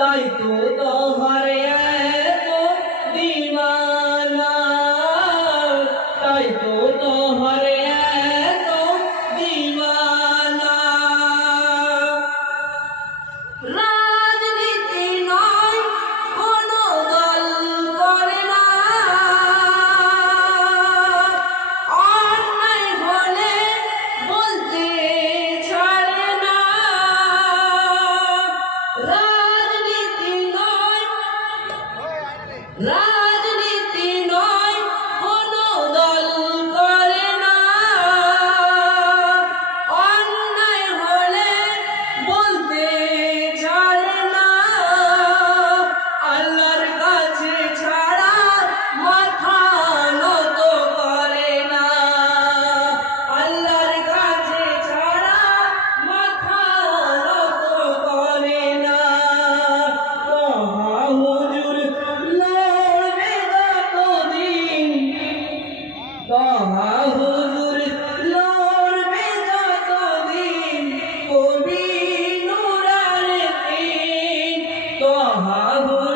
তাই তো Allahu